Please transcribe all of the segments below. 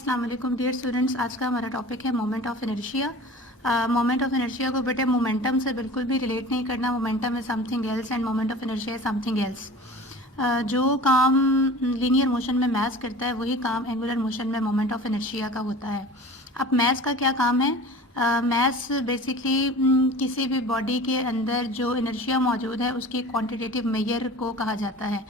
अस्सलाम वालेकुम dear students. आज का हमारा टॉपिक है moment of inertia. Moment of inertia को बेटे मोमेंटम से बिल्कुल भी रिलेट नहीं करना। मोमेंटम है something else end moment of inertia है समथिंग एल्स। जो काम लीनियर मोशन में मैस करता है वही काम एंगुलर मोशन में मोमेंट ऑफ इनर्शिया का होता है। अब मैस का क्या काम है? मैस बेसिकली किसी भी बॉडी के अंदर जो इनर्शिया मौजूद है उसकी क्वांटिटेटिव मेजर को कहा जाता है।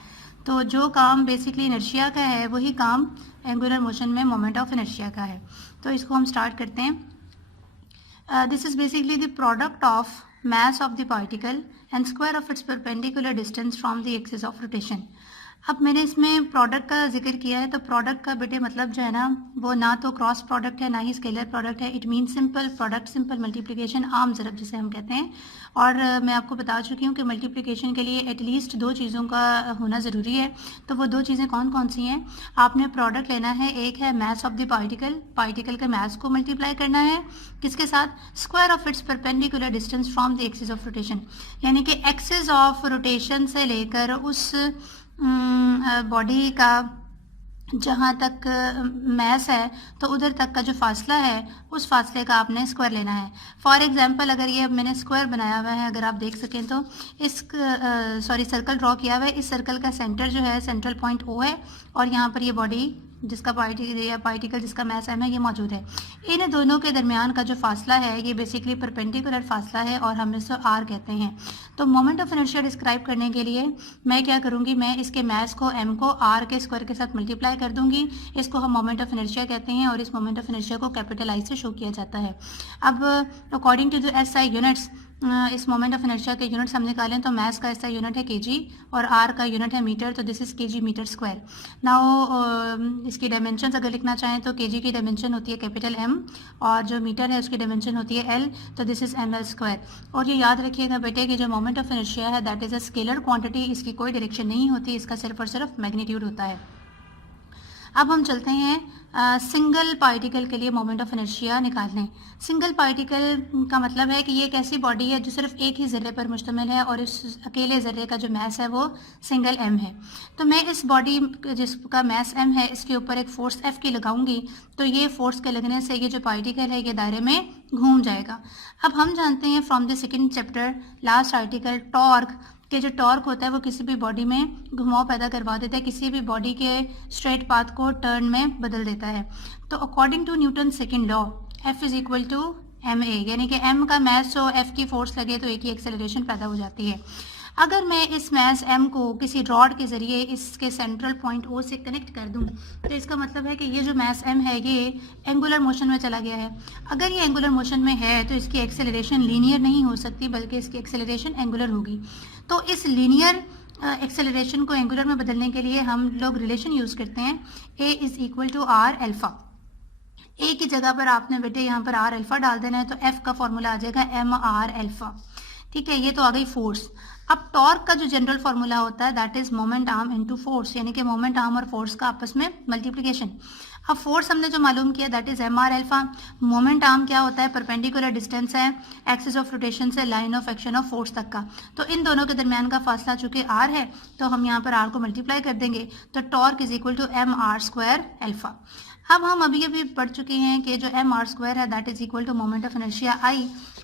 तो जो काम बेसिकली इनर्शिया का है वही काम एंगुलर मोशन में मोमेंट ऑफ इनर्शिया का है। तो इसको हम स्टार्ट करते हैं। This is basically the product of mass of the particle and square of its perpendicular distance from the axis of rotation। अब मैंने इसमें प्रोडक्ट का जिक्र किया है, तो प्रोडक्ट का बेटे मतलब जो है ना वो ना तो क्रॉस प्रोडक्ट है ना ही स्केलर प्रोडक्ट है। It mean simple product, simple multiplication, आम ज़रब जिसे हम कहते हैं। और मैं आपको बता चुकी हूँ कि मल्टीप्लिकेशन के लिए एटलीस्ट दो चीज़ों का होना ज़रूरी है। तो वो दो चीज़ें कौन कौन सी हैं? आपने प्रोडक्ट लेना है, एक है mass of the particle, particle के मैस को मल्टीप्लाई करना है किसके साथ? Square of its perpendicular distance from the axis of rotation, यानी कि एक्सिस ऑफ रोटेशन से लेकर उस बॉडी का जहाँ तक मैस है तो उधर तक का जो फासला है उस फासले का आपने स्क्वायर लेना है। फॉर एग्जांपल अगर ये मैंने स्क्वायर बनाया हुआ है, अगर आप देख सकें तो इस सर्कल ड्रॉ किया हुआ है। इस सर्कल का सेंटर जो है सेंट्रल पॉइंट O है और यहाँ पर ये बॉडी जिसका पार्टिकल जिसका मैस M है ये मौजूद है। इन दोनों के दरमियान का जो फासला है ये बेसिकली परपेंडिकुलर फासला है और हम इसे R कहते हैं। तो मोमेंट ऑफ इनर्शिया डिस्क्राइब करने के लिए मैं क्या करूँगी, मैं इसके मैस को M को R के स्क्वायर के साथ मल्टीप्लाई कर दूंगी। इसको हम मोमेंट ऑफ इनर्शिया कहते हैं और इस मोमेंट ऑफ इनर्शिया को कैपिटल I से शो किया जाता है। अब according to the SI units, इस मोमेंट ऑफ इनर्शिया के यूनिट्स हम निकालें तो मैस का SI यूनिट है kg और R का यूनिट है मीटर, तो this is kg metre square. Now इसकी डायमेंशंस अगर लिखना चाहें तो kg की डायमेंशन होती है कैपिटल M और जो मीटर है उसकी डायमेंशन होती है L, तो दिस इज ml स्क्वायर। और ये याद रखिएगा बेटे कि जो मोमेंट ऑफ इनर्शिया है that is a scalar quantity, इसकी कोई डायरेक्शन नहीं होती, इसका सिर्फ और सिर्फ मैग्नीट्यूड होता है। अब हम चलते हैं सिंगल पार्टिकल के लिए मोमेंट ऑफ इनर्शिया निकालने। सिंगल पार्टिकल का मतलब है कि ये एक ऐसी बॉडी है जो सिर्फ एक ही ज़र्रे पर मुश्तमिल है और इस अकेले ज़र्रे का जो मैस है वो सिंगल M है। तो मैं इस बॉडी जिसका मैस M है इसके ऊपर एक फोर्स F की लगाऊंगी, तो ये फोर्स के लगने से ये जो पार्टिकल है ये दायरे में घूम जाएगा। अब हम जानते हैं from the second chapter last article torque कि जो टॉर्क होता है वो किसी भी बॉडी में घुमाव पैदा करवा देता है, किसी भी बॉडी के स्ट्रेट पाथ को टर्न में बदल देता है। तो according to Newton second law F is equal to ma, यानी कि M का मैस हो F की फोर्स लगे तो एक ही एक्सेलरेशन पैदा हो जाती है। अगर मैं इस मैस M को किसी रॉड के ज़रिए इसके सेंट्रल पॉइंट O से कनेक्ट कर दूं तो इसका मतलब है कि ये जो मैस M है ये एंगुलर मोशन में चला गया है। अगर ये एंगुलर मोशन में है तो इसकी एक्सेलरेशन लीनियर नहीं हो सकती बल्कि इसकी एक्सेलरेशन एंगुलर होगी। तो इस लीनियर एक्सेलरेशन को एंगुलर में बदलने के लिए हम लोग रिलेशन यूज़ करते हैं A is equal to R alpha. A की जगह पर आपने बेटे यहाँ पर R अल्फ़ा डाल देना है तो F का फॉर्मूला आ जाएगा mR अल्फ़ा। ठीक है, ये तो आ गई फोर्स। अब टॉर्क का जो जनरल फार्मूला होता है that is moment arm into force, यानी कि मोमेंट आर्म और फोर्स का आपस में मल्टीप्लिकेशन। अब फोर्स हमने जो मालूम किया that is mR alpha. Moment arm क्या होता है? परपेंडिकुलर डिस्टेंस है एक्सिस ऑफ रोटेशन से line of action of force तक का। तो इन दोनों के दरमियान का फासला चूंकि R है तो हम यहाँ पर R को मल्टीप्लाई कर देंगे, तो torque is equal to mR square alpha. अब हम अभी पढ़ चुके हैं कि जो mR स्क्वायर है that is equal to moment of inertia I,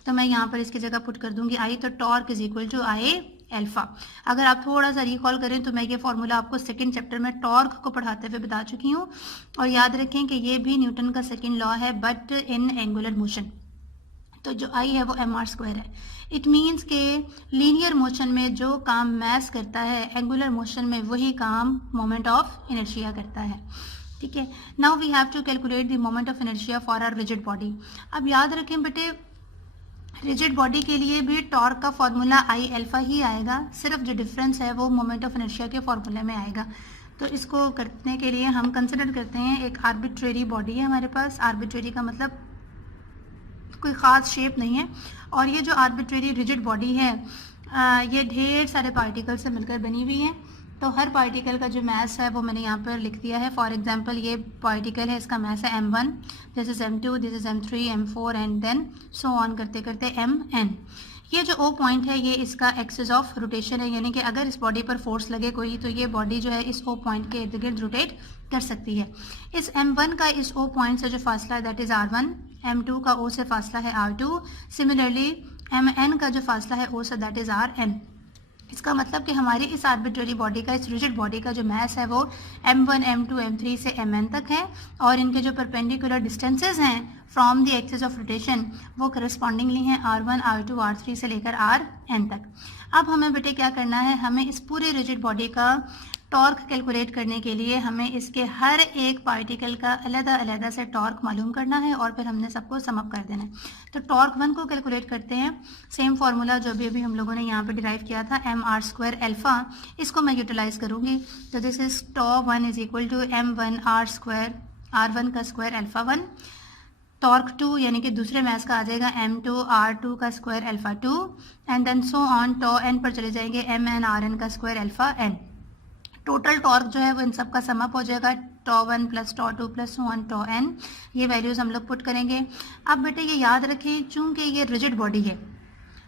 तो मैं यहाँ पर इसकी जगह पुट कर दूंगी I, तो torque is equal to I alpha. अगर आप थोड़ा सा रिकॉल करें तो मैं ये फॉर्मूला आपको सेकंड चैप्टर में टॉर्क को पढ़ाते हुए बता चुकी हूँ और याद रखें कि ये भी न्यूटन का सेकंड लॉ है बट इन एंगुलर मोशन। तो जो I है वो mR स्क्वायर है। इट मीन्स के लीनियर मोशन में जो काम मैस करता है एंगुलर मोशन में वही काम मोमेंट ऑफ इनर्शिया करता है। ठीक है, now we have to calculate the moment of inertia for our rigid body. अब याद रखें बेटे रिजिड बॉडी के लिए भी टॉर्क का फॉर्मूला I अल्फा ही आएगा, सिर्फ जो डिफरेंस है वो मोमेंट ऑफ इनर्शिया के फॉर्मूले में आएगा। तो इसको करने के लिए हम कंसिडर करते हैं एक आर्बिट्रेरी बॉडी है हमारे पास। आर्बिट्रेरी का मतलब कोई ख़ास शेप नहीं है, और ये जो आर्बिट्रेरी रिजिड बॉडी है ये ढेर सारे पार्टिकल से मिलकर बनी हुई है। तो हर पार्टिकल का जो मैस है वो मैंने यहाँ पर लिख दिया है। फॉर एग्जांपल ये पार्टिकल है, इसका मैस है m1, this is m2, this is m3, m4 and then so on करते करते mn। ये जो O पॉइंट है ये इसका एक्सिस ऑफ रोटेशन है, यानी कि अगर इस बॉडी पर फोर्स लगे कोई तो ये बॉडी जो है इस O पॉइंट के इर्द गिर्द रोटेट कर सकती है। इस M1 का इस O पॉइंट से जो फासला है दैट इज R1, M2 का O से फासला है R2, सिमिलरली Mn का जो फासला है O say that is Rn। इसका मतलब कि हमारी इस आर्बिट्ररी बॉडी का, इस रिजिड बॉडी का जो मास है वो M1, M2, M3 से Mn तक है, और इनके जो परपेंडिकुलर डिस्टेंसेस हैं from the axis of rotation वो करस्पॉन्डिंगली हैं R1, R2, R3 से लेकर Rn तक। अब हमें बेटे क्या करना है, हमें इस पूरे रिजिड बॉडी का टॉर्क कैलकुलेट करने के लिए हमें इसके हर एक पार्टिकल का अलग-अलग से टॉर्क मालूम करना है और फिर हमने सबको सम अप कर देना है। तो टॉर्क 1 को कैलकुलेट करते हैं, सेम फार्मूला जो भी अभी हम लोगों ने यहाँ पे डिराइव किया था mr² अल्फा, इसको मैं यूटिलाइज करूँगी। तो this is τ1 is equal to m1r² r1 का स्क्वायर अल्फा 1, टॉर्क 2 यानी कि दूसरे मैथ्स का आ जाएगा m2 r2 का square alpha 2, and then so on τn पर चले जाएंगे mn rn का square alpha n। Total torque जो है वो इन सब का सम अप हो जाएगा τ1 प्लस τ2 प्लस τn। ये वैल्यूज़ हम लोग पुट करेंगे। अब बेटे ये याद रखें, चूंकि ये रिजिड बॉडी है,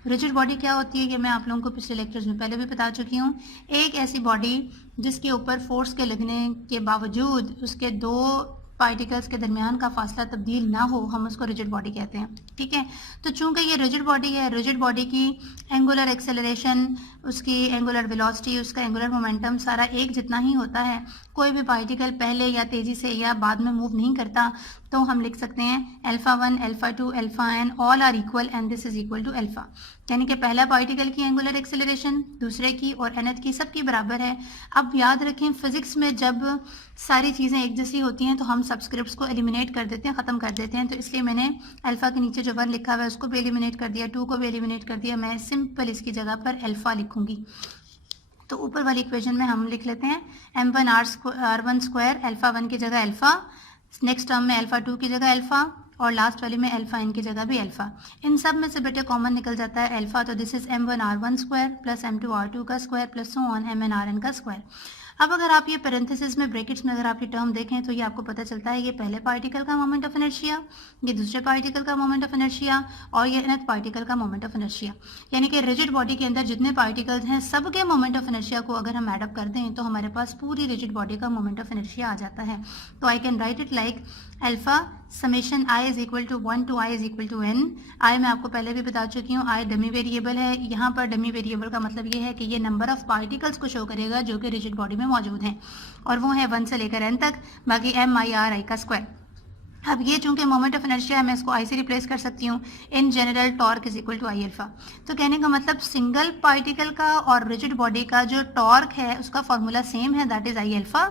रिजिड बॉडी क्या होती है ये मैं आप लोगों को पिछले लेक्चर्स में पहले भी बता चुकी हूँ। एक ऐसी बॉडी जिसके ऊपर फोर्स के लगने के बावजूद उसके दो पार्टिकल्स के दरमियान का फासला तब्दील ना हो, हम उसको रिजिड बॉडी कहते हैं। ठीक है, तो चूंकि ये रिजिड बॉडी है, रिजिड बॉडी की एंगुलर एक्सेलरेशन, उसकी एंगुलर वेलोसिटी, उसका एंगुलर मोमेंटम सारा एक जितना ही होता है। कोई भी पार्टिकल पहले या तेज़ी से या बाद में मूव नहीं करता, तो हम लिख सकते हैं alpha 1, alpha 2, alpha n all are equal and this is equal to alpha, यानी कि पहला पार्टिकल की एंगुलर एक्सेलरेशन दूसरे की और nth की सबकी बराबर है। अब याद रखें फिजिक्स में जब सारी चीज़ें एक जैसी होती हैं तो हम सबस्क्रिप्ट्स को एलिमिनेट कर देते हैं, ख़त्म कर देते हैं। तो इसलिए मैंने अल्फा के नीचे जो 1 लिखा हुआ है उसको भी एलिमिनेट कर दिया, 2 को भी एलिमिनेट कर दिया। मैं सिंपल इसकी जगह पर अल्फा लिखूंगी। तो ऊपर वाली इक्वेशन में हम लिख लेते हैं m1 r1 स्क्वायर अल्फा 1 की जगह अल्फा, नेक्स्ट टर्म में अल्फा 2 की जगह अल्फा, और लास्ट वाली में अल्फा n की जगह भी अल्फा। इन सब में से बेटे कॉमन निकल जाता है अल्फा, तो this is m1 r1 square plus m2 r2 का square plus so on mn rn का स्क्वायर। अब अगर आप ये पैरेंथेसिस में ब्रैकेट्स में अगर आप ये टर्म देखें तो ये आपको पता चलता है ये पहले पार्टिकल का मोमेंट ऑफ इनर्शिया, ये दूसरे पार्टिकल का मोमेंट ऑफ इनर्शिया, और ये nth पार्टिकल का मोमेंट ऑफ इनर्शिया। यानी कि रिजिड बॉडी के अंदर जितने पार्टिकल्स हैं सबके मोमेंट ऑफ इनर्शिया को अगर हम एडअप कर दें तो हमारे पास पूरी रिजिड बॉडी का मोमेंट ऑफ इनर्शिया आ जाता है। तो I can write it like alpha summation i is equal to 1 to i is equal to n। i मैं आपको पहले भी बता चुकी हूँ, i डमी वेरिएबल है। यहाँ पर डमी वेरिएबल का मतलब ये है कि ये नंबर ऑफ पार्टिकल्स को शो करेगा जो कि रिजिड बॉडी में मौजूद हैं, और वो है 1 से लेकर n तक, बाकी m/r i का स्क्वायर। अब ये चूंकि मोमेंट ऑफ इनर्शिया है मैं इसको आई से रिप्लेस कर सकती हूँ। In general torque is equal to I alpha. तो कहने का मतलब सिंगल पार्टिकल का और रिजिड बॉडी का जो टॉर्क है उसका फॉर्मूला सेम है, that is I alpha,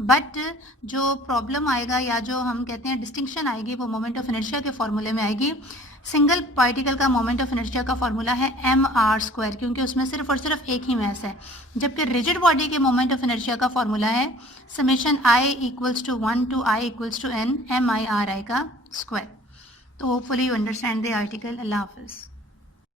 but जो प्रॉब्लम आएगा या जो हम कहते हैं डिस्टिंक्शन आएगी वो मोमेंट ऑफ इनर्शिया के फॉर्मूले में आएगी। सिंगल पार्टिकल का मोमेंट ऑफ इनर्शिया का फॉर्मूला है mr स्क्वायर, क्योंकि उसमें सिर्फ और सिर्फ एक ही मास है, जबकि रिजिड बॉडी के मोमेंट ऑफ इनर्शिया का फॉर्मूला है summation i equals to 1 to i equals to n mi r i का स्क्वायर। तो hopefully you understand the article. अल्लाह हाफिज़।